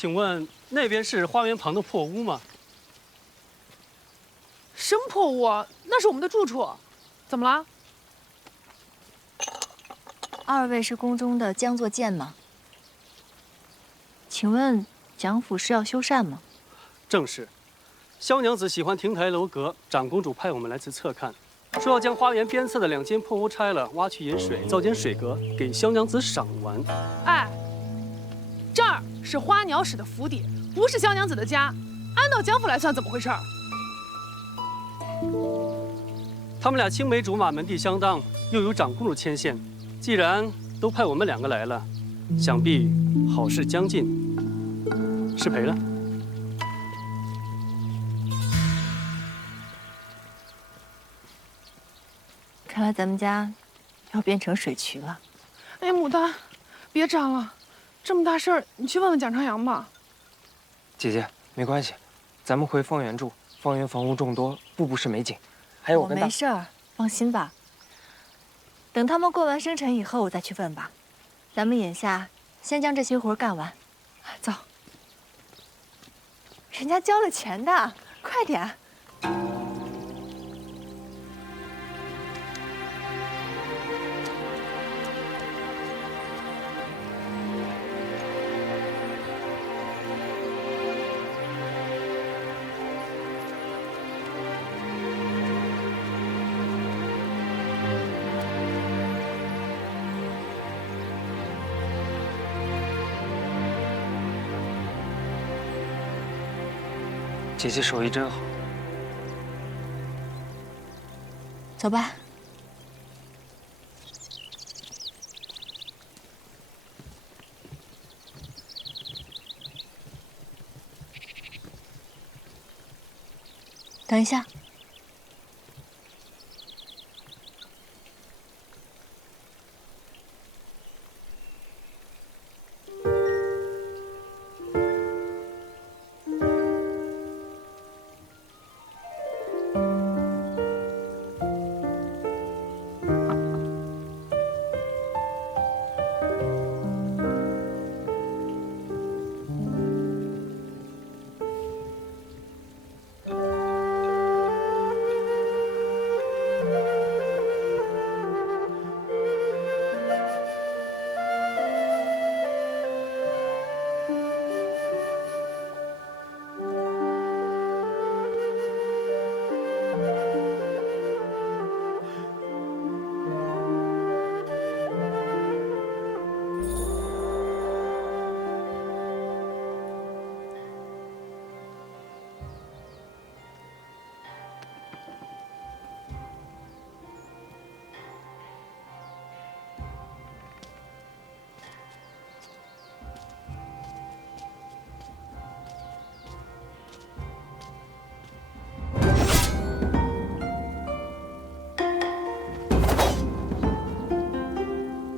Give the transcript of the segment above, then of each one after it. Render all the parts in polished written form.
请问那边是花园旁的破屋吗？什么破屋？那是我们的住处。怎么了？二位是宫中的江作剑吗？请问蒋府是要修缮吗？正是。萧娘子喜欢亭台楼阁，长公主派我们来此侧看，说要将花园边侧的2间破屋拆了，挖去引水，造间水阁，给萧娘子赏玩。哎，这儿是花鸟使的府邸，不是萧娘子的家。按照蒋府来算，怎么回事？他们俩青梅竹马，门第相当，又有长公主牵线，既然都派我们2个来了，想必好事将近，失陪了。看来咱们家要变成水渠了。哎，牡丹，别沾了，这么大事儿，你去问问蒋长阳吧。姐姐，没关系，咱们回方圆住，方圆房屋众多，步步是美景。还有我没事儿，放心吧。等他们过完生辰以后，我再去问吧。咱们眼下先将这些活干完。走，人家交了钱的，快点。姐姐手艺真好。走吧。等一下。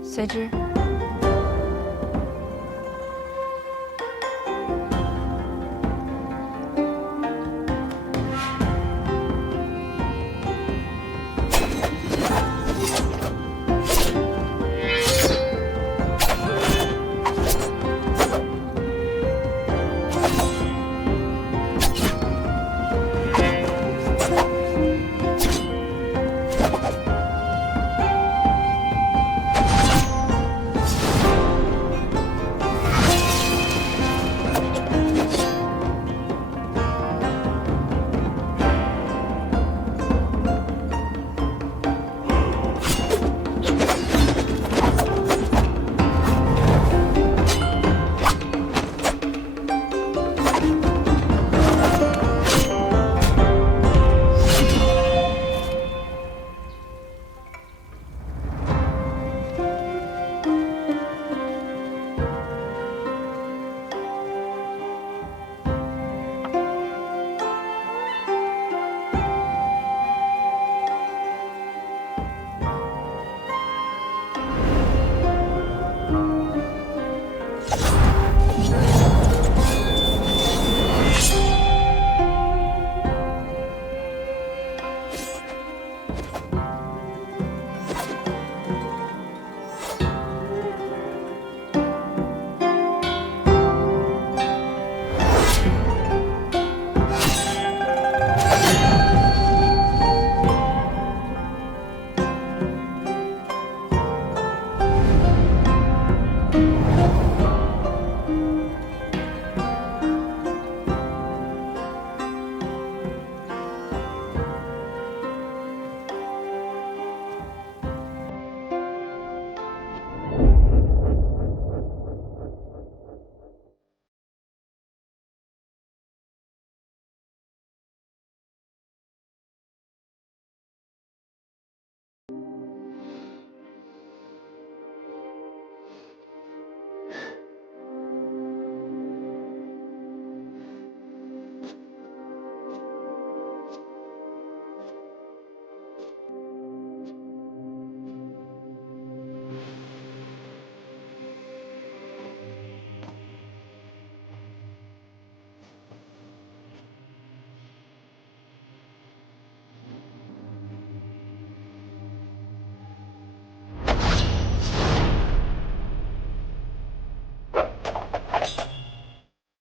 随之。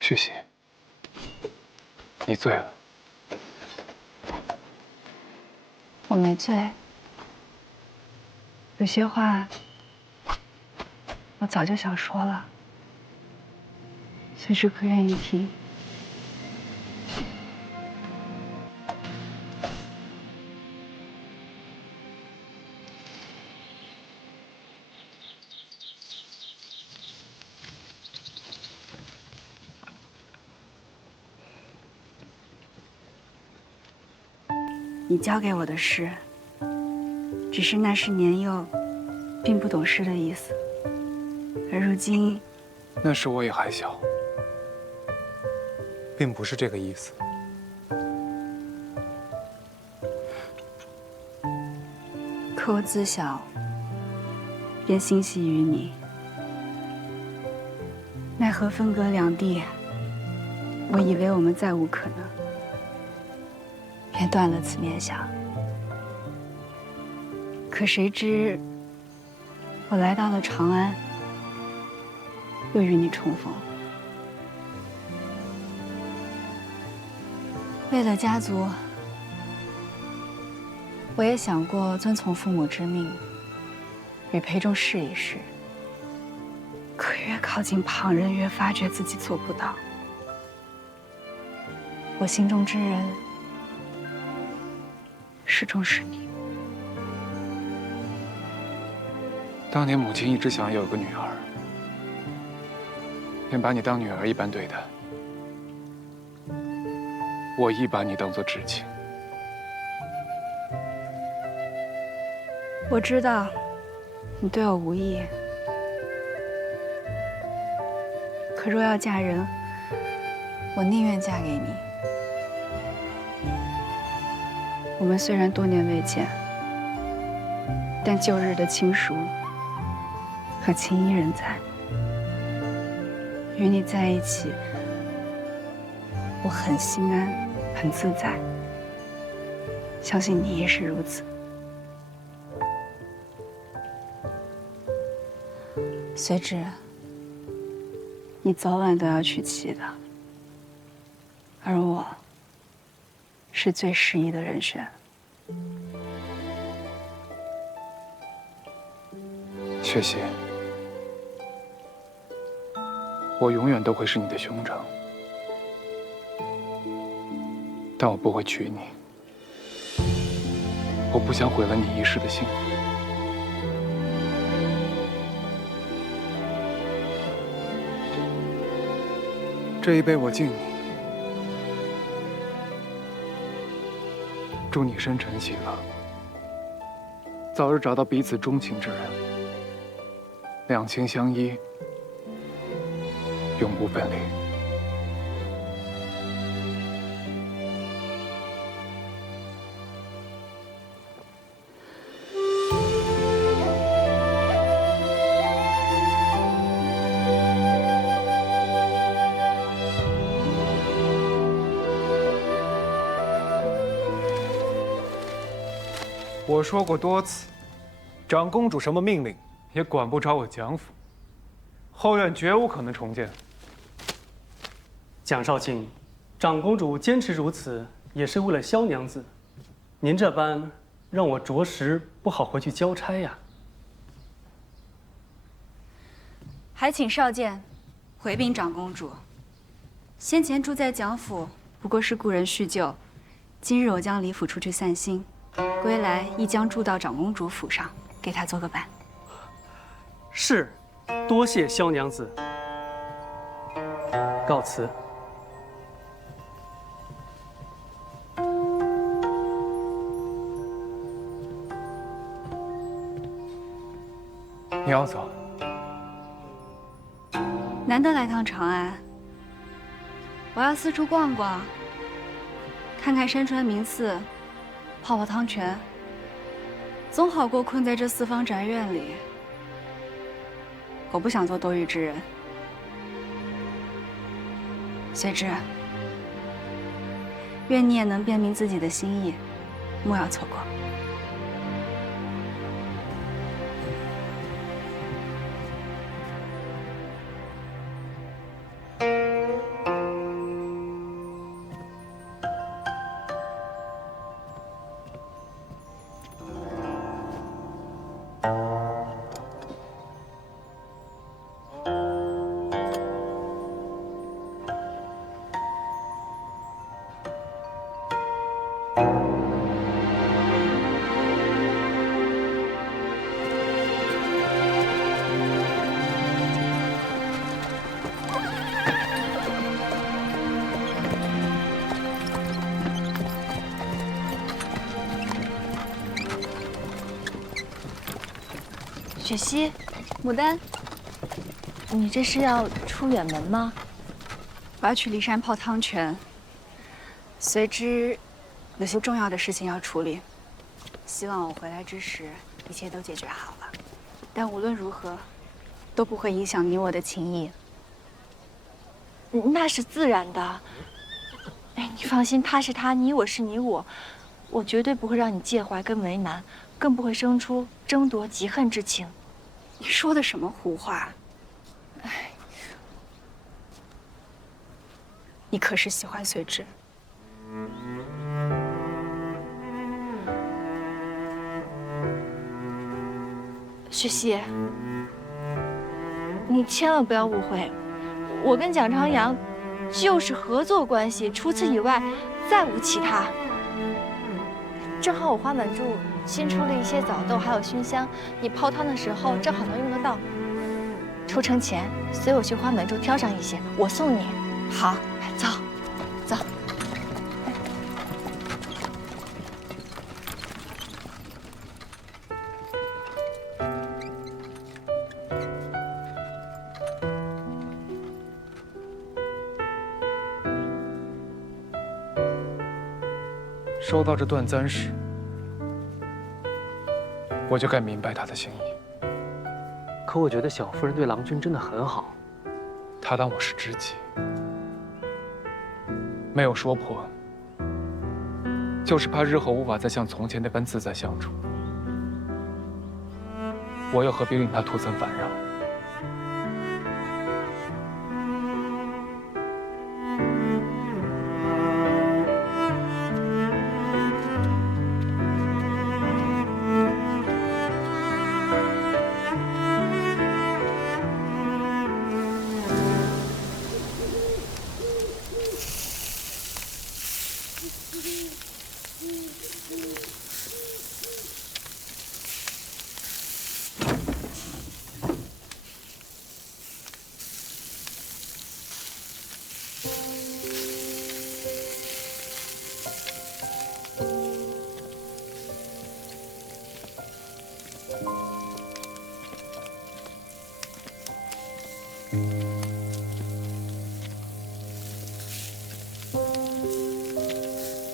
雪溪，你醉了。我没醉，有些话我早就想说了，随时可愿意听。你教给我的事，只是那时年幼，并不懂事的意思。而如今，那时我也还小，并不是这个意思。可我自小便心系于你，奈何分隔两地，我以为我们再无可能，便断了此念想。可谁知，我来到了长安，又与你重逢。为了家族，我也想过遵从父母之命，与裴仲试一试。可越靠近旁人，越发觉自己做不到。我心中之人，始终是你。当年母亲一直想要有个女儿，便把你当女儿一般对待。我亦把你当作至亲。我知道你对我无意，可若要嫁人，我宁愿嫁给你。我们虽然多年未见，但旧日的亲熟和情依仍在。与你在一起，我很心安，很自在。相信你也是如此。随之，你早晚都要娶妻的，而我是最适宜的人选。雪溪，我永远都会是你的兄长，但我不会娶你。我不想毁了你一世的幸福。这一杯我敬你，祝你生辰喜乐，早日找到彼此钟情之人，两情相依，永不分离。我说过多次，长公主什么命令也管不着我蒋府，后院绝无可能重建。蒋少卿，长公主坚持如此，也是为了萧娘子。您这般，让我着实不好回去交差呀。还请少监回禀长公主，先前住在蒋府不过是故人叙旧，今日我将离府出去散心。归来亦将住到长公主府上，给她做个伴。是，多谢萧娘子。告辞。你要走？难得来趟长安，我要四处逛逛，看看山川名寺。泡泡汤泉，总好过困在这四方宅院里。我不想做多余之人。随之，愿你也能辨明自己的心意，莫要错过。雪溪，牡丹，你这是要出远门吗？我要去骊山泡汤泉，随之有些重要的事情要处理。希望我回来之时，一切都解决好了。但无论如何，都不会影响你我的情谊。那是自然的。哎，你放心，他是他，你我是你我，我绝对不会让你介怀跟为难，更不会生出争夺嫉恨之情。你说的什么胡话？哎，你可是喜欢随之？雪溪，你千万不要误会，我跟蒋长阳就是合作关系，除此以外再无其他。正好我花满柱新出了一些枣豆，还有熏香，你泡汤的时候正好能用得到。出城前随我去花满柱挑上一些，我送你。好，走，走。收到这段簪时，我就该明白他的心意。可我觉得小夫人对郎君真的很好。他当我是知己，没有说破，就是怕日后无法再像从前那般自在相处。我又何必令他徒增烦扰？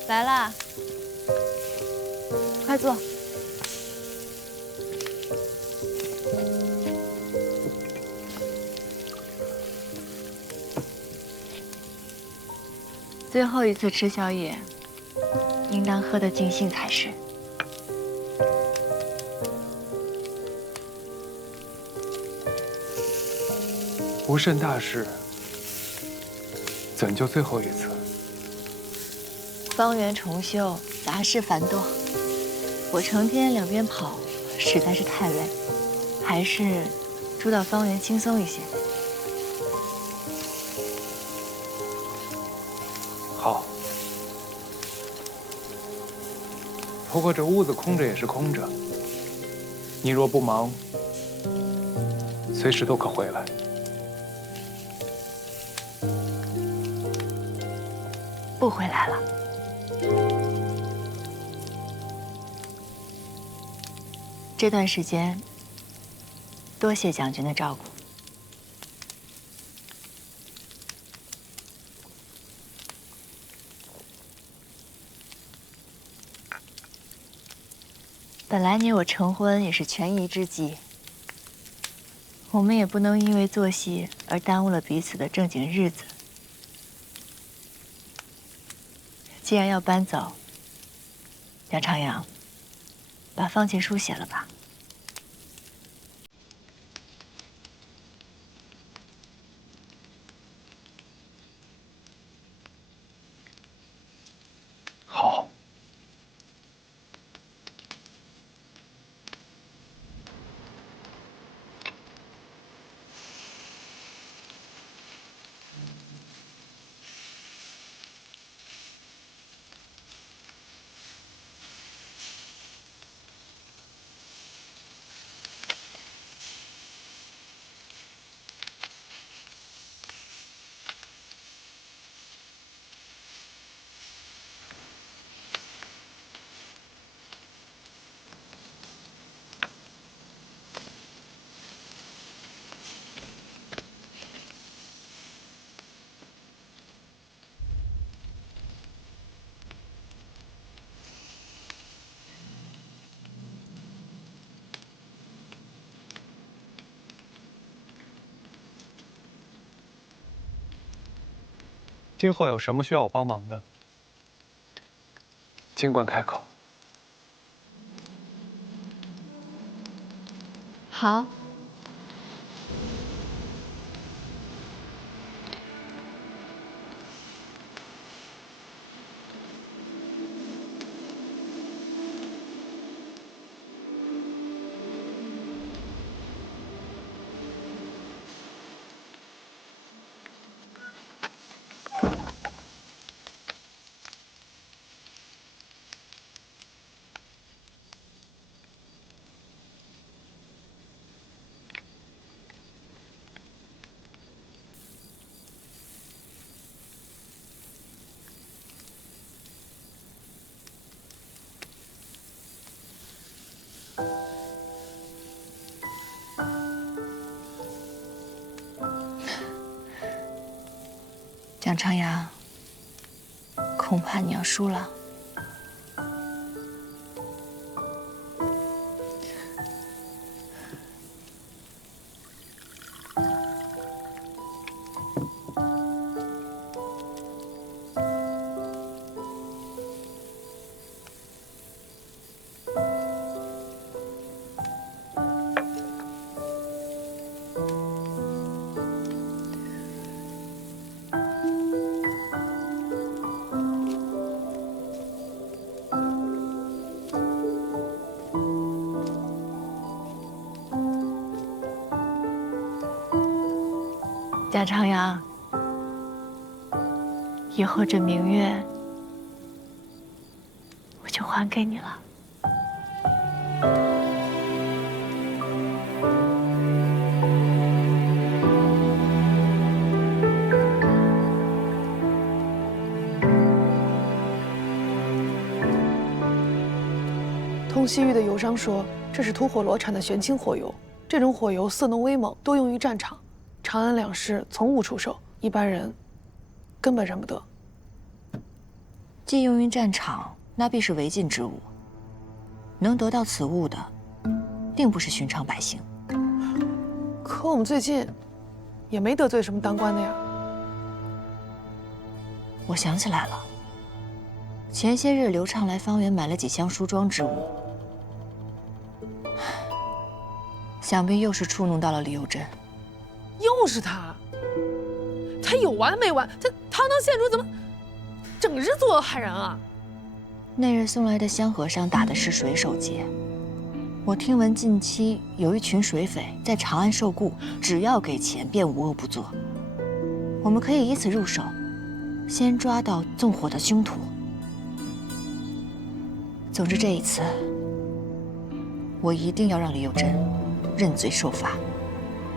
来啦，快坐。最后一次吃宵夜，应当喝得尽兴才是。不慎大事，怎就最后一次？方圆重修，杂事繁多，我成天两边跑，实在是太累，还是住到方圆轻松一些。好。不过这屋子空着也是空着，你若不忙，随时都可回来。不回来了。这段时间，多谢将军的照顾。本来你我成婚也是权宜之计，我们也不能因为做戏而耽误了彼此的正经日子。既然要搬走，杨长阳，把放弃书写了吧。好。今后有什么需要我帮忙的，尽管开口。好。蒋长阳，恐怕你要输了。蒋长阳，以后这明月我就还给你了。通西域的游商说，这是吐火罗产的玄青火油，这种火油色浓威猛，多用于战场。长安两市从无出售，一般人根本认不得。既用于战场，那必是违禁之物。能得到此物的，定不是寻常百姓。可我们最近也没得罪什么当官的呀。我想起来了，前些日刘畅来方圆买了几箱梳妆之物，想必又是触怒到了李幼珍。又是他，他有完没完？这堂堂县主怎么整日作恶害人啊？那日送来的香盒上打的是水手节。我听闻近期有一群水匪在长安受雇，只要给钱便无恶不作。我们可以以此入手，先抓到纵火的凶徒。总之这一次，我一定要让李幼珍认罪受罚。